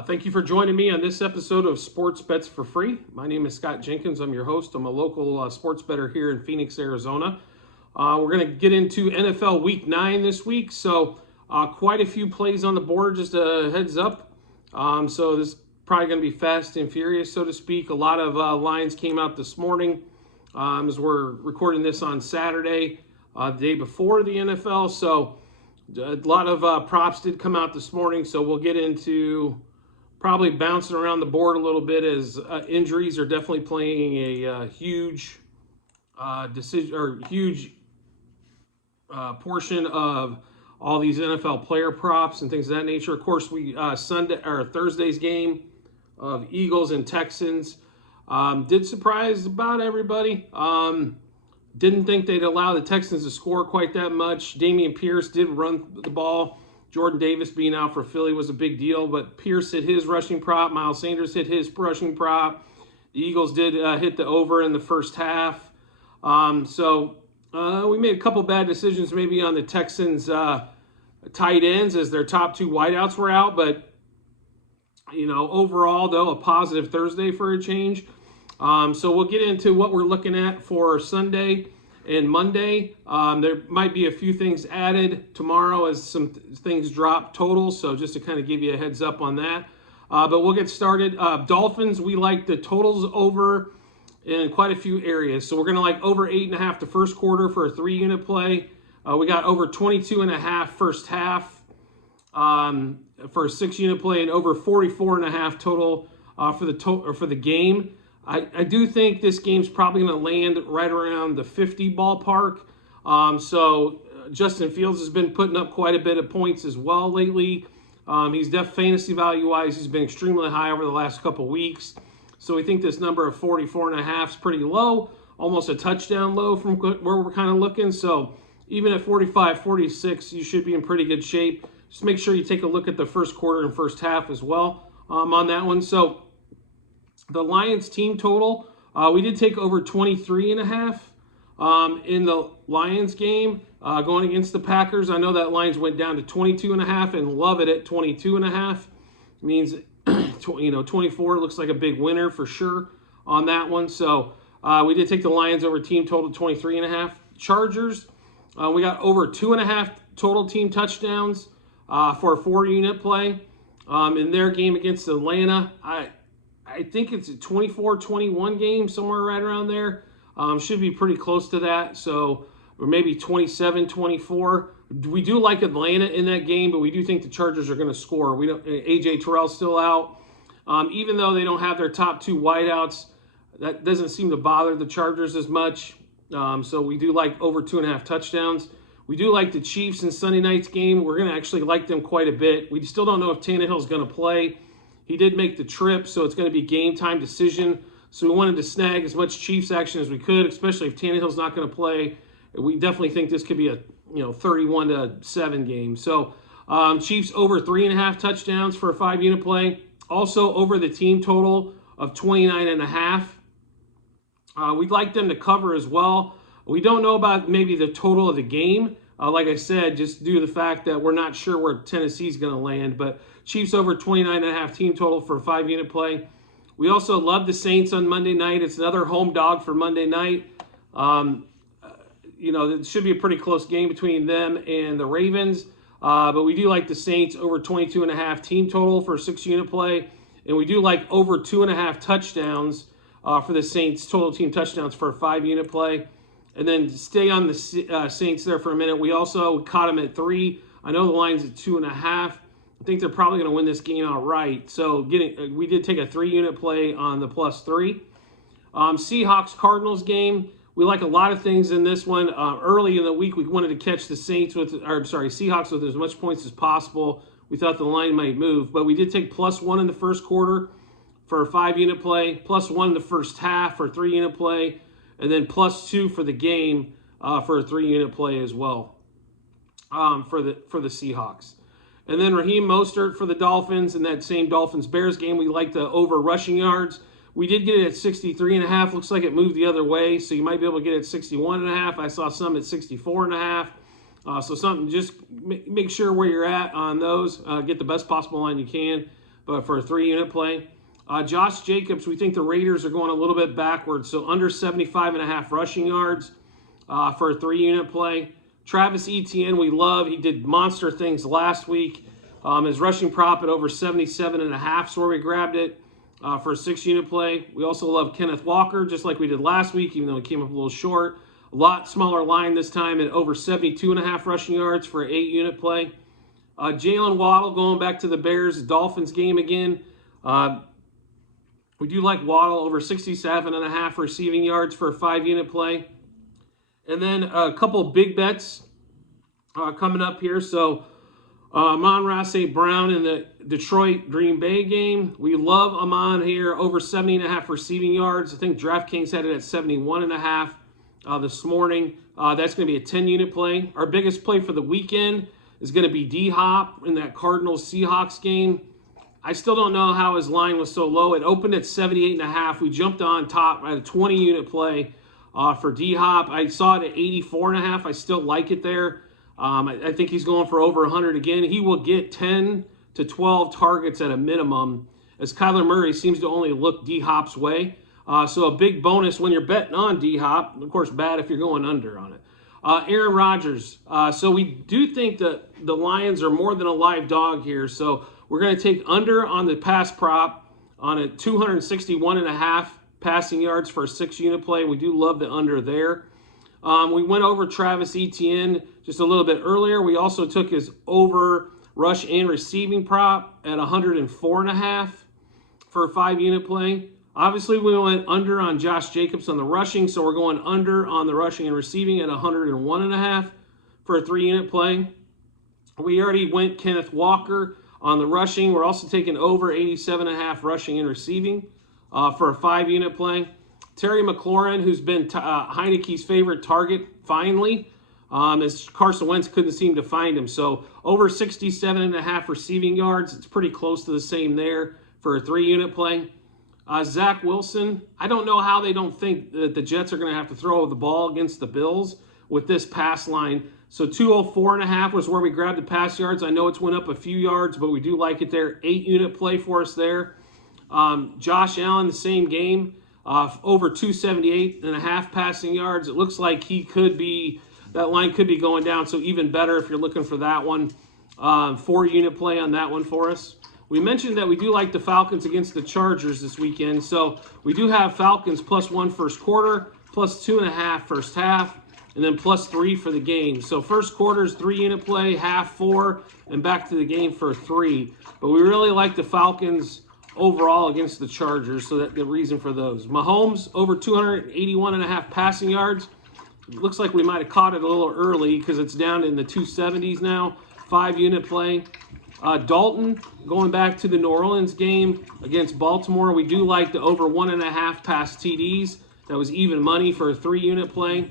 Thank you for joining me on this episode of Sports Bets for Free. My name is Scott Jenkins. I'm your host. I'm a local sports bettor here in Phoenix, Arizona. We're going to get into NFL Week 9 this week, so quite a few plays on the board, just a heads up. So this is probably going to be fast and furious, so to speak. A lot of lines came out this morning as we're recording this on Saturday, the day before the NFL. So a lot of props did come out this morning, so we'll get into probably bouncing around the board a little bit as injuries are definitely playing a huge decision or huge portion of all these NFL player props and things of that nature. Of course, we Sunday or Thursday's game of Eagles and Texans did surprise about everybody. Didn't think they'd allow the Texans to score quite that much. Dameon Pierce did run the ball. Jordan Davis being out for Philly was a big deal, but Pierce hit his rushing prop. Miles Sanders hit his rushing prop. The Eagles did hit the over in the first half. So we made a couple bad decisions maybe on the Texans' tight ends as their top two wideouts were out. But, overall, though, a positive Thursday for a change. So we'll get into what we're looking at for Sunday and Monday. There might be a few things added tomorrow as some things drop totals, so just to kind of give you a heads up on that. But we'll get started. Dolphins, we like the totals over in quite a few areas. So we're going to like over 8.5 the first quarter for a 3-unit play. We got over 22.5 first half for a 6-unit play, and over 44.5 total for the game. I do think this game's probably going to land right around the 50 ballpark. So Justin Fields has been putting up quite a bit of points as well lately. He's fantasy value-wise, he's been extremely high over the last couple weeks. So we think this number of 44.5 is pretty low, almost a touchdown low from where we're kind of looking. So even at 45, 46, you should be in pretty good shape. Just make sure you take a look at the first quarter and first half as well on that one. So the Lions team total, we did take over 23.5 in the Lions game going against the Packers. I know that Lions went down to 22.5 and love it at 22.5. It means 24 looks like a big winner for sure on that one. So we did take the Lions over team total 23.5. Chargers, we got over 2.5 total team touchdowns for a 4-unit play in their game against Atlanta. I think it's a 24-21 game, somewhere right around there. Should be pretty close to that. So, or maybe 27-24. We do like Atlanta in that game, but we do think the Chargers are going to score. AJ Terrell's still out. Even though they don't have their top two wideouts, that doesn't seem to bother the Chargers as much. So we do like over 2.5 touchdowns. We do like the Chiefs in Sunday night's game. We're going to actually like them quite a bit. We still don't know if Tannehill's going to play. He did make the trip, so it's going to be game time decision. So we wanted to snag as much Chiefs action as we could, especially if Tannehill's not going to play. We definitely think this could be a 31-7 game. So Chiefs over 3.5 touchdowns for a 5-unit play. Also over the team total of 29.5. We'd like them to cover as well. We don't know about maybe the total of the game. Like I said, just due to the fact that we're not sure where Tennessee's going to land. But Chiefs over 29.5 team total for a 5-unit play. We also love the Saints on Monday night. It's another home dog for Monday night. It should be a pretty close game between them and the Ravens. But we do like the Saints over 22.5 team total for a 6-unit play. And we do like over 2.5 touchdowns for the Saints, total team touchdowns for a 5-unit play. And then stay on the Saints there for a minute. We also caught them at 3. I know the line's at 2.5. I think they're probably going to win this game outright. So we did take a 3-unit play on the +3. Seahawks-Cardinals game. We like a lot of things in this one. Early in the week, we wanted to catch the Seahawks with as much points as possible. We thought the line might move, but we did take +1 in the first quarter for a 5-unit play, +1 in the first half for a 3-unit play, and then +2 for the game for a 3-unit play as well for the Seahawks. And then Raheem Mostert for the Dolphins in that same Dolphins-Bears game. We like the over rushing yards. We did get it at 63.5. Looks like it moved the other way, so you might be able to get it at 61.5. I saw some at 64.5. So something, just make sure where you're at on those. Get the best possible line you can. but for a 3-unit play. Josh Jacobs, we think the Raiders are going a little bit backwards, so under 75.5 rushing yards for a 3-unit play. Travis Etienne, we love. He did monster things last week. His rushing prop at over 77.5 is where we grabbed it for a 6-unit play. We also love Kenneth Walker, just like we did last week, even though he came up a little short. A lot smaller line this time at over 72.5 rushing yards for an 8-unit play. Jalen Waddle going back to the Bears-Dolphins game again. We do like Waddle over 67.5 receiving yards for a 5-unit play. And then a couple big bets coming up here. So Amon-Ra St. Brown in the Detroit-Green Bay game. We love Amon here, over 70.5 receiving yards. I think DraftKings had it at 71.5 this morning. That's going to be a 10-unit play. Our biggest play for the weekend is going to be D-Hop in that Cardinals-Seahawks game. I still don't know how his line was so low. It opened at 78.5. We jumped on top at a 20-unit play for D-Hop. I saw it at 84.5. I still like it there. I think he's going for over 100 again. He will get 10 to 12 targets at a minimum, as Kyler Murray seems to only look D-Hop's way. So a big bonus when you're betting on D-Hop. Of course, bad if you're going under on it. Aaron Rodgers. So we do think that the Lions are more than a live dog here. So we're going to take under on the pass prop on a 261.5 passing yards for a 6-unit play. We do love the under there. We went over Travis Etienne just a little bit earlier. We also took his over rush and receiving prop at 104.5 for a 5-unit play. Obviously, we went under on Josh Jacobs on the rushing, so we're going under on the rushing and receiving at 101.5 for a 3-unit play. We already went Kenneth Walker on the rushing. We're also taking over 87.5 rushing and receiving for a 5-unit play. Terry McLaurin, who's been Heineke's favorite target, finally, as Carson Wentz couldn't seem to find him. So over 67.5 receiving yards. It's pretty close to the same there for a 3-unit play. Zach Wilson, I don't know how they don't think that the Jets are going to have to throw the ball against the Bills with this pass line. So 204.5 was where we grabbed the pass yards. I know it's went up a few yards, but we do like it there. 8-unit play for us there. Josh Allen, the same game, over 278.5 passing yards. It looks like that line could be going down, so even better if you're looking for that one. 4-unit play on that one for us. We mentioned that we do like the Falcons against the Chargers this weekend, so we do have Falcons +1 first quarter, +2.5 first half, and then +3 for the game. So first quarter's 3-unit play, half 4, and back to the game for 3. But we really like the Falcons overall against the Chargers, so that's the reason for those. Mahomes, over 281.5 passing yards. It looks like we might have caught it a little early because it's down in the 270s now. 5-unit play. Dalton, going back to the New Orleans game against Baltimore, we do like the over 1.5 pass TDs. That was even money for a 3-unit play.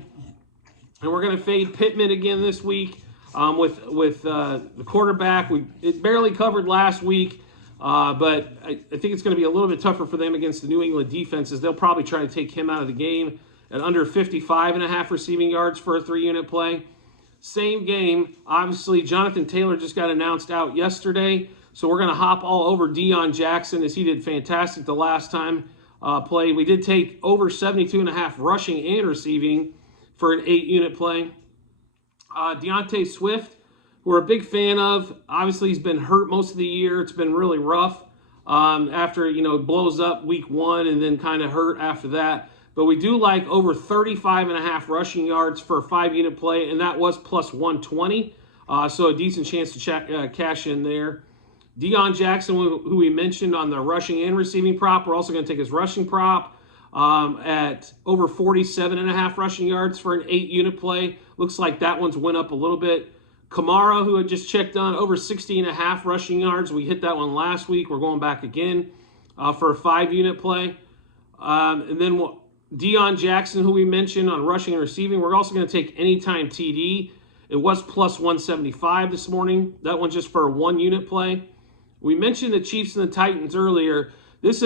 And we're going to fade Pittman again this week with the quarterback. It barely covered last week, but I think it's going to be a little bit tougher for them against the New England defenses. They'll probably try to take him out of the game at under 55.5 receiving yards for a 3-unit play. Same game, obviously, Jonathan Taylor just got announced out yesterday, so we're going to hop all over Deion Jackson as he did fantastic the last time played. We did take over 72.5 rushing and receiving for an 8-unit play. DeAndre Swift, who we're a big fan of. Obviously, he's been hurt most of the year. It's been really rough after, blows up week 1 and then kind of hurt after that. But we do like over 35.5 rushing yards for a 5-unit play, and that was +120. So a decent chance to cash in there. Deion Jackson, who we mentioned on the rushing and receiving prop, we're also going to take his rushing prop at over 47.5 rushing yards for an 8-unit play. Looks like that one's went up a little bit. Kamara, who had just checked on, over 60.5 rushing yards. We hit that one last week. We're going back again for a 5-unit play. And then Deion Jackson, who we mentioned on rushing and receiving, we're also going to take anytime TD. It was +175 this morning. That one's just for a 1-unit play. We mentioned the Chiefs and the Titans earlier. This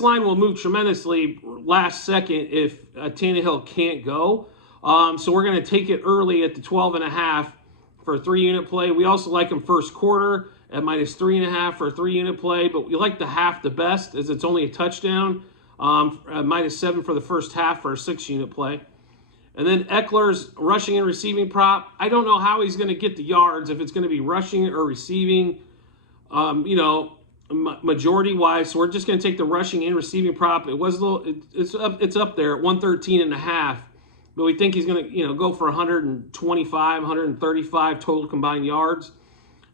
line will move tremendously last second if Tannehill can't go. So we're going to take it early at the 12.5 for a 3-unit play. We also like him first quarter at minus 3.5 for a 3-unit play, but we like the half the best as it's only a touchdown. Minus 7 for the first half for a 6-unit play. And then Eckler's rushing and receiving prop. I don't know how he's going to get the yards, if it's going to be rushing or receiving, majority-wise. So we're just going to take the rushing and receiving prop. It was a little, it's up there at 113.5. But we think he's going to, go for 125, 135 total combined yards.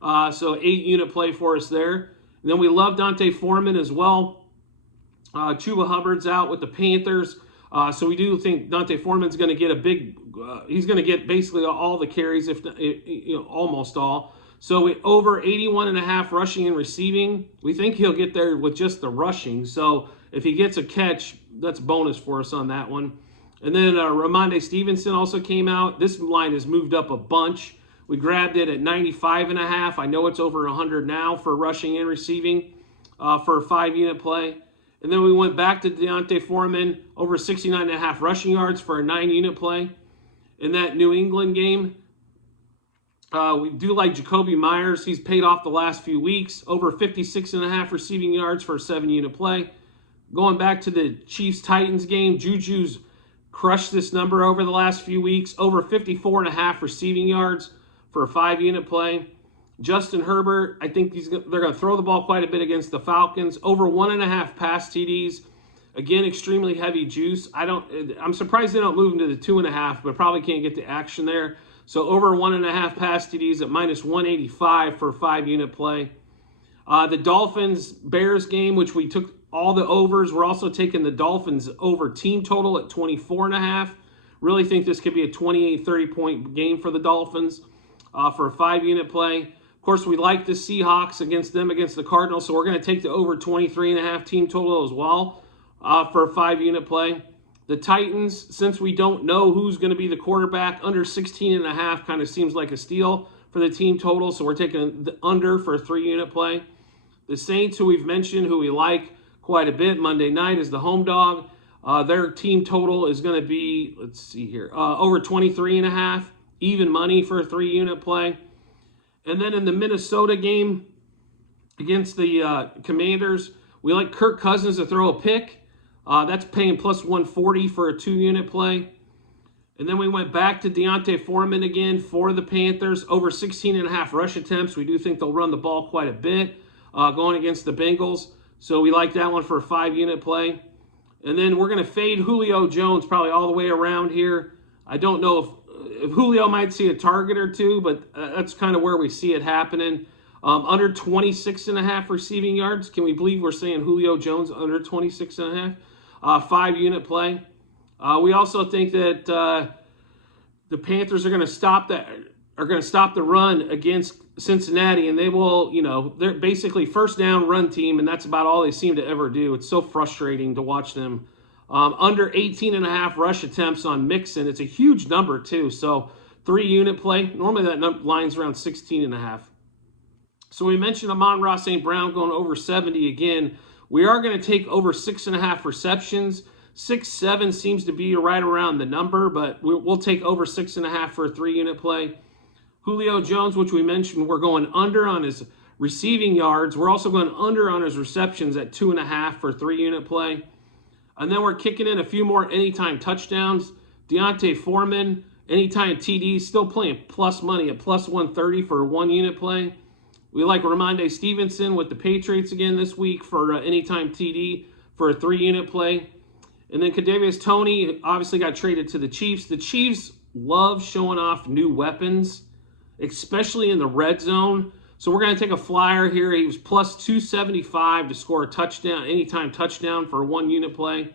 So 8-unit play for us there. And then we love D'Onta Foreman as well. Chuba Hubbard's out with the Panthers. So we do think D'Onta Foreman's going to get a big, he's going to get basically all the carries, if almost all. So we over 81.5 rushing and receiving. We think he'll get there with just the rushing. So if he gets a catch, that's bonus for us on that one. And then Ramondre Stevenson also came out. This line has moved up a bunch. We grabbed it at 95.5. I know it's over 100 now for rushing and receiving for a 5-unit play. And then we went back to D'Onta Foreman, over 69.5 rushing yards for a 9-unit play. In that New England game, we do like Jacoby Myers. He's paid off the last few weeks. Over 56.5 receiving yards for a 7-unit play. Going back to the Chiefs-Titans game, Juju's crushed this number over the last few weeks. Over 54.5 receiving yards for a 5-unit play. Justin Herbert, I think they're going to throw the ball quite a bit against the Falcons. Over 1.5 pass TDs. Again, extremely heavy juice. I'm surprised they don't move him to the 2.5, but probably can't get the action there. So over 1.5 pass TDs at minus 185 for a 5-unit play. The Dolphins-Bears game, which we took all the overs. We're also taking the Dolphins over team total at 24.5. Really think this could be a 28, 30-point game for the Dolphins for a 5-unit play. Of course, we like the Seahawks against the Cardinals, so we're going to take the over 23.5 team total as well for a 5-unit play. The Titans, since we don't know who's going to be the quarterback, under 16.5 kind of seems like a steal for the team total, so we're taking the under for a 3-unit play. The Saints, who we've mentioned, who we like quite a bit, Monday night is the home dog. Their team total is going to be, let's see here, over 23.5, even money for a 3-unit play. And then in the Minnesota game against the Commanders, we like Kirk Cousins to throw a pick. That's paying plus 140 for a 2-unit play. And then we went back to D'Onta Foreman again for the Panthers. Over 16.5 rush attempts. We do think they'll run the ball quite a bit going against the Bengals. So we like that one for a 5-unit play. And then we're going to fade Julio Jones probably all the way around here. I don't know if Julio might see a target or two, but that's kind of where we see it happening. Under 26.5 receiving yards. Can we believe we're saying Julio Jones under 26.5? 5-unit play. We also think that the Panthers are going to stop the run against Cincinnati, and they will, they're basically first down run team, and that's about all they seem to ever do. It's so frustrating to watch them. Under 18.5 rush attempts on Mixon. It's a huge number too. So 3-unit play. Normally that line's around 16.5. So we mentioned Amon-Ra St. Brown going over 70 again. We are going to take over 6.5 receptions. 6-7 seems to be right around the number, but we'll take over 6.5 for a 3-unit play. Julio Jones, which we mentioned, we're going under on his receiving yards. We're also going under on his receptions at 2.5 for a 3-unit play. And then we're kicking in a few more anytime touchdowns. D'Onta Foreman, anytime TD, still playing plus money at plus 130 for a 1-unit play. We like Ramondre Stevenson with the Patriots again this week for anytime TD for a 3-unit play. And then Kadarius Toney obviously got traded to the Chiefs. The Chiefs love showing off new weapons, especially in the red zone. So we're going to take a flyer here. He was plus 275 to score a touchdown, anytime touchdown for a 1-unit play.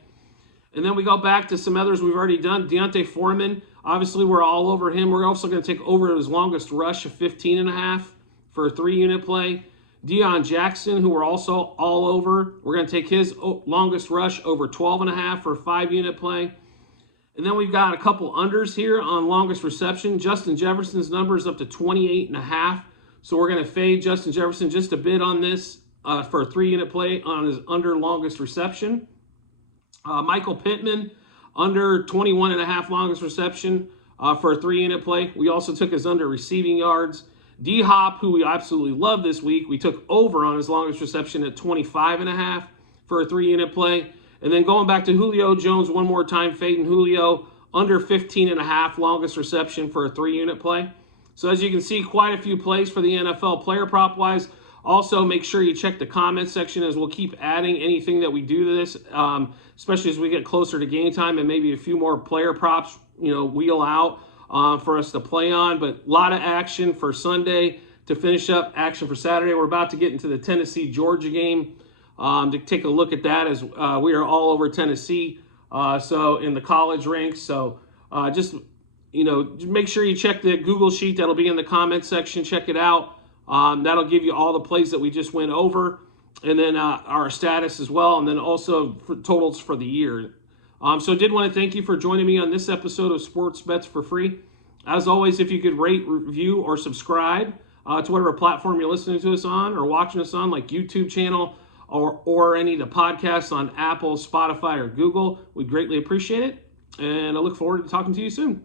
And then we go back to some others we've already done. D'Onta Foreman, obviously we're all over him. We're also going to take over his longest rush of 15.5 for a 3-unit play. Deion Jackson, who we're also all over. We're going to take his longest rush over 12.5 for a 5-unit play. And then we've got a couple unders here on longest reception. Justin Jefferson's number is up to 28.5. So we're going to fade Justin Jefferson just a bit on this for a 3-unit play on his under longest reception. Michael Pittman, under 21.5 longest reception for a 3-unit play. We also took his under receiving yards. D-Hop, who we absolutely love this week, we took over on his longest reception at 25.5 for a 3-unit play. And then going back to Julio Jones one more time, fading Julio under 15.5 longest reception for a 3-unit play. So as you can see, quite a few plays for the NFL player prop wise. Also, make sure you check the comment section, as we'll keep adding anything that we do to this, especially as we get closer to game time and maybe a few more player props, wheel out for us to play on. But a lot of action for Sunday to finish up, action for Saturday. We're about to get into the Tennessee-Georgia game to take a look at that, as we are all over Tennessee, so in the college ranks. So just make sure you check the Google sheet that'll be in the comment section. Check it out. That'll give you all the plays that we just went over, and then our status as well, and then also for totals for the year. So I did want to thank you for joining me on this episode of Sports Bets for Free. As always, if you could rate, review, or subscribe to whatever platform you're listening to us on or watching us on, like YouTube channel or any of the podcasts on Apple, Spotify, or Google, we'd greatly appreciate it. And I look forward to talking to you soon.